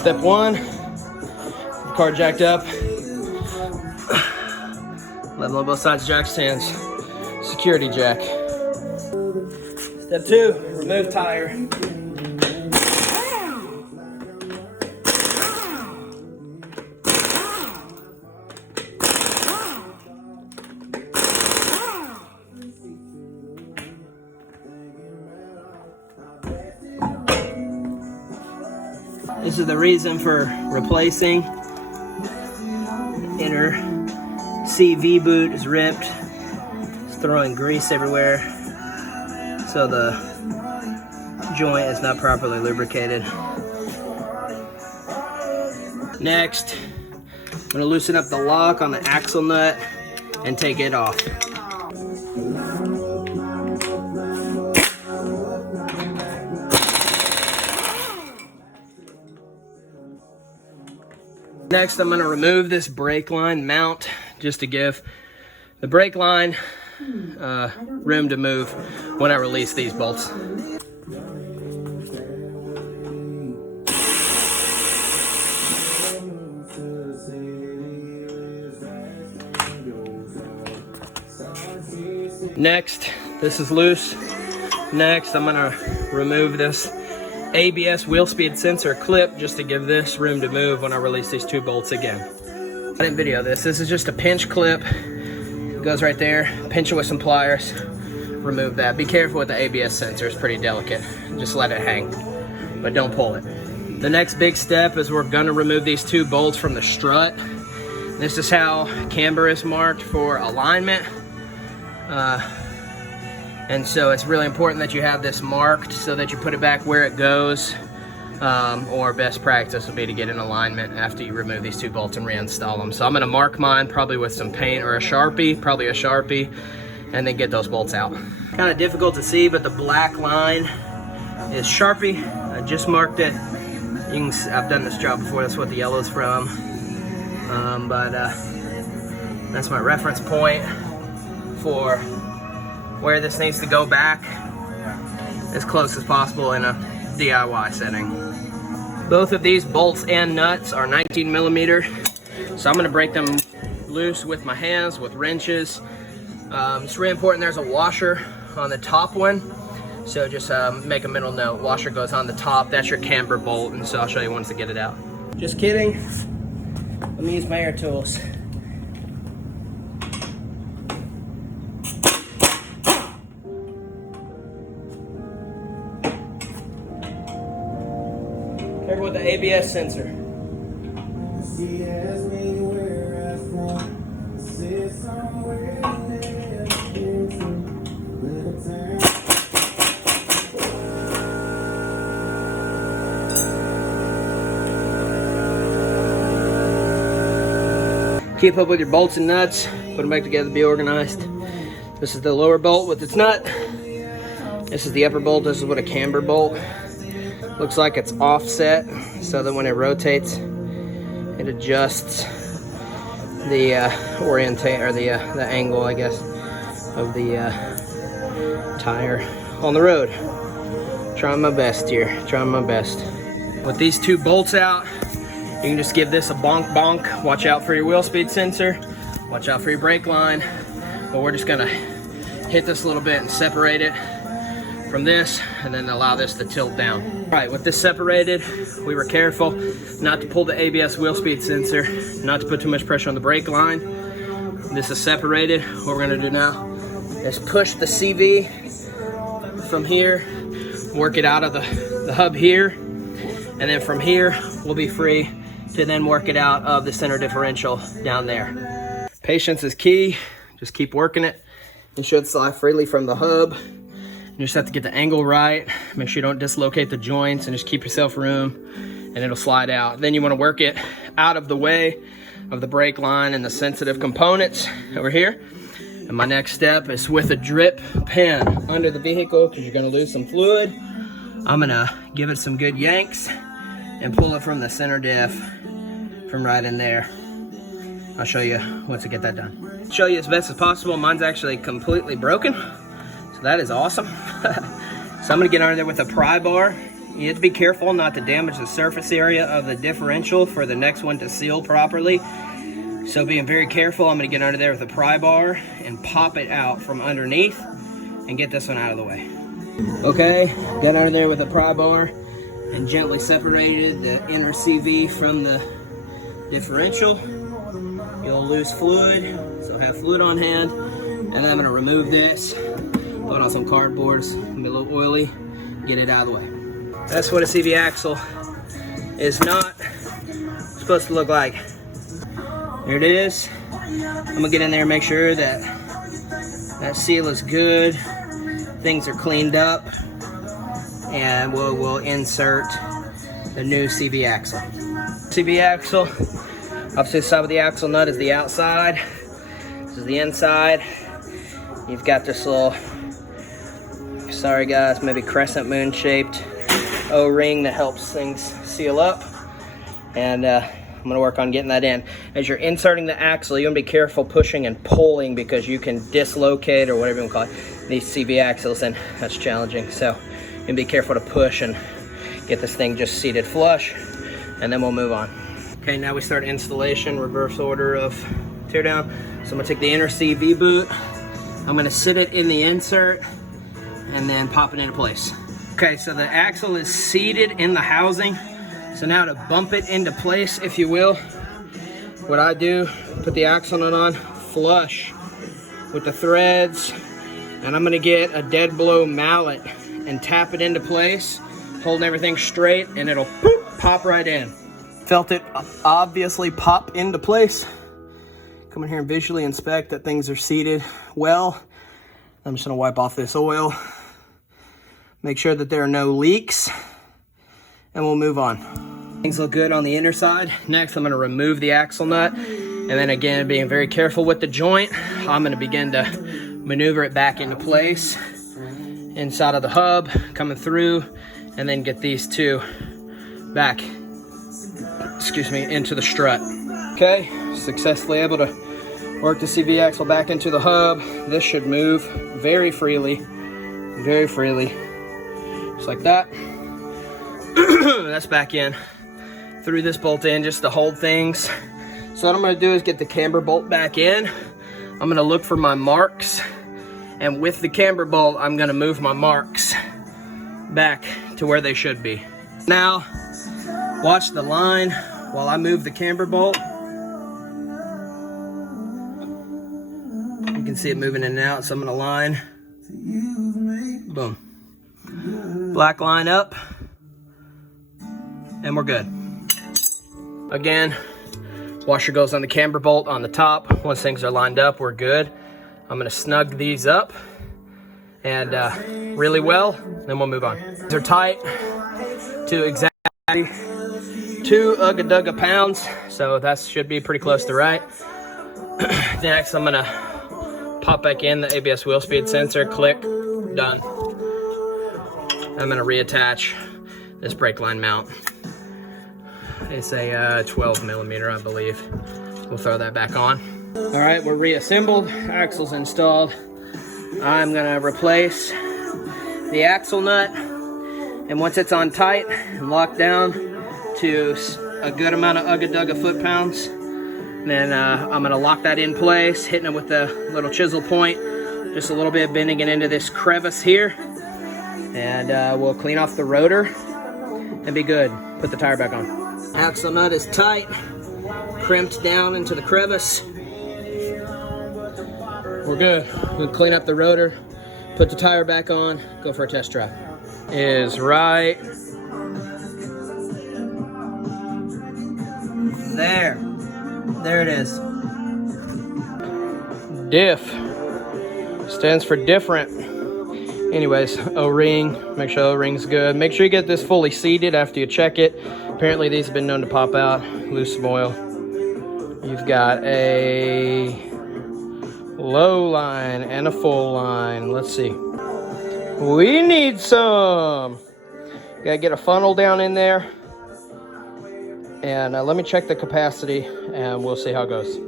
Step one, car jacked up. Level on both sides, jack stands. Security jack. Step two, remove tire. This is the reason for replacing. Inner CV boot is ripped. It's throwing grease everywhere. So the joint is not properly lubricated. Next, I'm gonna loosen up the lock on the axle nut and take it off. Next, I'm gonna remove this brake line mount just to give the brake line room to move when I release these bolts. Next, this is loose. Next, I'm gonna remove this ABS wheel speed sensor clip just to give this room to move when I release these two bolts again. I didn't video this. This is just a pinch clip. It goes right there. Pinch it with some pliers. Remove that. Be careful with the ABS sensor. It's pretty delicate. Just let it hang, but don't pull it. The next big step is we're gonna remove these two bolts from the strut. This is how camber is marked for alignment. And so it's really important that you have this marked so that you put it back where it goes, or best practice would be to get in alignment after you remove these two bolts and reinstall them. So I'm gonna mark mine probably with some paint or a Sharpie, probably a Sharpie, and then get those bolts out. Kind of difficult to see, but the black line is Sharpie. I just marked it. You can see, I've done this job before, that's what the yellow's from. That's my reference point for where this needs to go back as close as possible in a DIY setting. Both of these bolts and nuts are 19 millimeter, so I'm gonna break them loose with my hands, with wrenches. It's really important there's a washer on the top one, so just make a mental note. Washer goes on the top, that's your camber bolt, and so I'll show you once to get it out. Just kidding, let me use my air tools. Careful with the ABS sensor. Keep up with your bolts and nuts. Put them back together, be organized. This is the lower bolt with its nut. This is the upper bolt. This is what a camber bolt looks like. It's offset so that when it rotates, it adjusts the the angle, I guess, of the tire on the road. Trying my best here. Trying my best. With these two bolts out, you can just give this a bonk bonk. Watch out for your wheel speed sensor. Watch out for your brake line. But we're just gonna hit this a little bit and separate it from this, and then allow this to tilt down. All right, with this separated, we were careful not to pull the ABS wheel speed sensor, not to put too much pressure on the brake line. This is separated. What we're gonna do now is push the CV from here, work it out of the hub here, and then from here, we'll be free to then work it out of the center differential down there. Patience is key. Just keep working it. You should slide freely from the hub. You just have to get the angle right. Make sure you don't dislocate the joints, and just keep yourself room, and it'll slide out. Then you want to work it out of the way of the brake line and the sensitive components over here. And my next step is with a drip pen under the vehicle, because you're going to lose some fluid. I'm going to give it some good yanks and pull it from the center diff from right in there. I'll show you once I get that done. Show you as best as possible. Mine's actually completely broken, so that is awesome. So I'm gonna get under there with a pry bar You have to be careful not to damage the surface area of the differential for the next one to seal properly. So being very careful, I'm going to get under there with a pry bar and pop it out from underneath and get this one out of the way. Okay, got under there with a pry bar and gently separated the inner CV from the differential. You'll lose fluid, so have fluid on hand. And then I'm going to remove this, put on some cardboard, it's going to be a little oily, get it out of the way. That's what a CV axle is not supposed to look like. There it is. I'm gonna get in there and make sure that that seal is good, things are cleaned up, and we'll insert the new CV axle. CV axle, obviously the side of the axle nut is the outside, this is the inside. You've got this little, sorry guys, maybe crescent moon shaped O-ring that helps things seal up, and I'm going to work on getting that in. As you're inserting the axle, you want to be careful pushing and pulling because you can dislocate, or whatever you want to call it, these CV axles, and that's challenging. So you want to be careful to push and get this thing just seated flush, and then we'll move on. Okay, now we start installation, reverse order of teardown. So I'm going to take the inner CV boot, I'm going to sit it in the insert, and then pop it into place. Okay, so the axle is seated in the housing. So now to bump it into place, if you will, what I do, put the axle nut on, flush with the threads, and I'm gonna get a dead blow mallet and tap it into place, holding everything straight, and it'll poof, pop right in. Felt it obviously pop into place. Come in here and visually inspect that things are seated well. I'm just gonna wipe off this oil, make sure that there are no leaks, and we'll move on. Things look good on the inner side. Next, I'm going to remove the axle nut, and then again, being very careful with the joint, I'm going to begin to maneuver it back into place inside of the hub, coming through, and then get these two back, into the strut. Okay, successfully able to work the CV axle back into the hub. This should move very freely, just like that. That's back in. Threw this bolt in just to hold things. So what I'm going to do is get the camber bolt back in. I'm going to look for my marks, and with the camber bolt I'm going to move my marks back to where they should be. Now watch the line while I move the camber bolt. You can see it moving in and out, so I'm going to line. Boom. Black line up, and we're good. Again, washer goes on the camber bolt on the top. Once things are lined up, we're good. I'm gonna snug these up and really well, then we'll move on. These are tight to exactly 2 ugga-dugga pounds, so that should be pretty close to right. Next, I'm gonna pop back in the ABS wheel speed sensor, click, done. I'm gonna reattach this brake line mount. It's a 12 millimeter, I believe. We'll throw that back on. All right, we're reassembled, axle's installed. I'm gonna replace the axle nut, and once it's on tight and locked down to a good amount of ugga-dugga foot-pounds, then I'm gonna lock that in place, hitting it with the little chisel point, just a little bit, bending it into this crevice here, and we'll clean off the rotor and be good. Put the tire back on. Axle nut is tight, crimped down into the crevice. We're good. We'll clean up the rotor, put the tire back on, go for a test drive. Is right there. There it is. Diff stands for different. Anyways, O-ring, make sure O-ring's good. Make sure you get this fully seated after you check it. Apparently these have been known to pop out, lose some oil. You've got a low line and a full line. Let's see. We need some. Gotta get a funnel down in there. And let me check the capacity and we'll see how it goes.